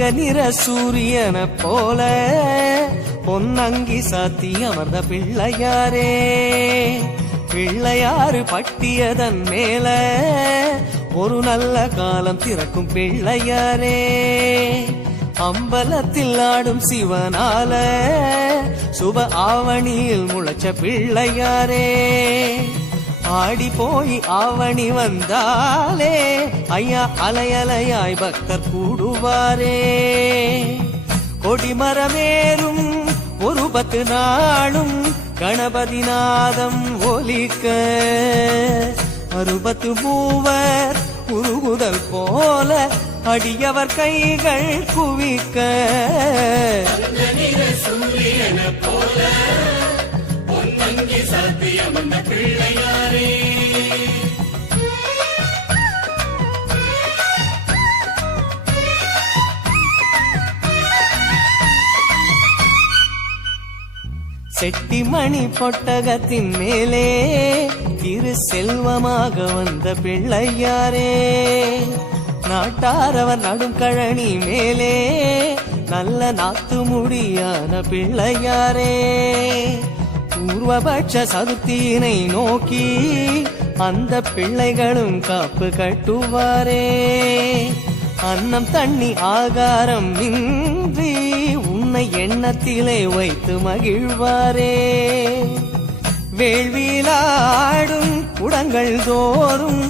தங்க நிற சூரியன போல பொன்னங்கி சாத்தி அமர்ந்த பிள்ளையாரே, பிள்ளையாறு பட்டியதன் மேல ஒரு நல்ல காலம் திறக்கும் பிள்ளையாரே, அம்பலத்தில் ஆடும் சிவனால சுப ஆவணியில் முளைச்ச பிள்ளையாரே, ஆடி போய் ஆவணி வந்தாலே ஐயா அலையலையாய் பக்தர் கூடுவாரே, கொடிமரமேறும் ஒரு 10 நாளும் கணபதி நாதம் ஒலிக்க, 60 மூவர் உருகுதல் போல அடியவர் கைகள் குவிக்க, சூரியன போல பொன்னங்கி சாத்தி அமர்ந்த பிள்ளையாரே. செட்டிமணி பொட்டகத்தின் மேலே திரு செல்வமாக வந்த பிள்ளையாரே, நாட்டாரவர் நடும் கழனி மேலே நல்ல நாத்து முடியான பிள்ளையாரே, பூர்வபட்ச சதுர்த்தியினை நோக்கி அந்த பிள்ளைகளும் காப்பு கட்டுவாரே, அன்னம் தண்ணி ஆகாரம் இன்றி உன்னை எண்ணத்திலே வைத்து மகிழ்வாரே, வேள்வியிலாடும் குடங்கள் தோறும்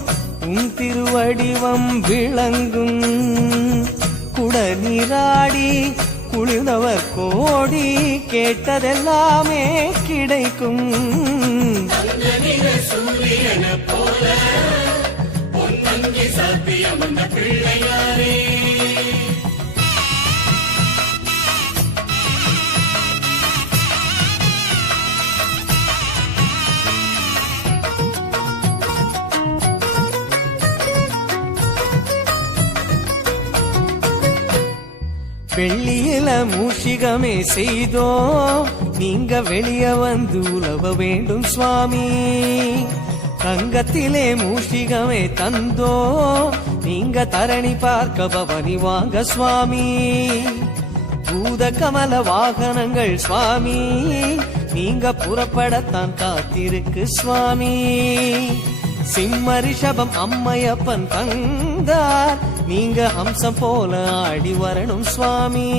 உன் திருவடிவம் விளங்கும், குடநீராடி குளிர்ந்தவர் கோடி கேட்டதெல்லாமே கிடைக்கும், சூரியன போல பொன்னங்கி சாத்தி அமர்ந்த பிள்ளையாரே. வெள்ளியில மூஷிகமே செய்தோம், நீங்க வெளிய வந்து உலவ வேண்டும் சுவாமி, தங்கத்திலே மூஷிகமே தந்தோம், நீங்க தரணி பார்க்க பவனி வாங்க சுவாமி, பூத கமல வாகனங்கள் சுவாமி, நீங்க புறப்படத்தான் காத்திருக்கு சுவாமி, சிம்ம ரிஷபம் அம்மையப்பன் தந்தார், நீங்க அம்சம் போல ஆடி வரணும் சுவாமி,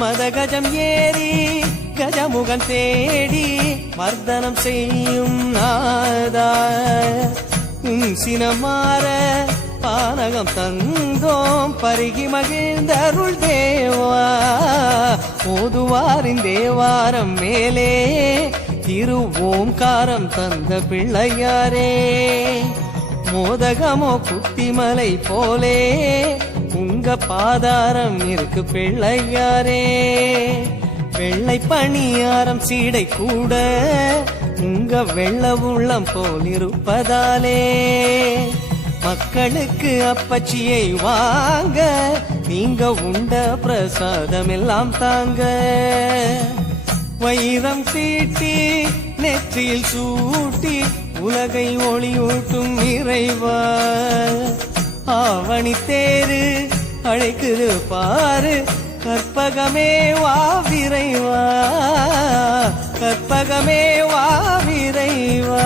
மதகஜம் ஏறி கஜமுகன் தேடி மர்தனம் செய்யும் நாதா, சினமாற பானகம் தந்தோம் பருகி மகிழ்ந்தருள் தேவா, ஓதுவாரின் தேவாரம் மேலே திரு ஓங்காரம் தந்த பிள்ளையாரே, மோதகமோ குட்டிமலை போலே உங்க பாதாரம் இருக்கு பிள்ளையாரே, வெள்ளை பணியாரம் சீடை கூட உங்க வெள்ள உள்ளம் போல் இருப்பதாலே, மக்களுக்கு அப்பச்சியை வாங்க நீங்க உண்ட பிரசாதம் எல்லாம் தாங்க, வைரம் தீட்டி நெற்றியில் சூட்டி உலகை ஒளியூட்டும் இறைவா, ஆவணி தேரு அழைக்குது பாரு கற்பகமே வா விரைவா, கற்பகமே வா விரைவா.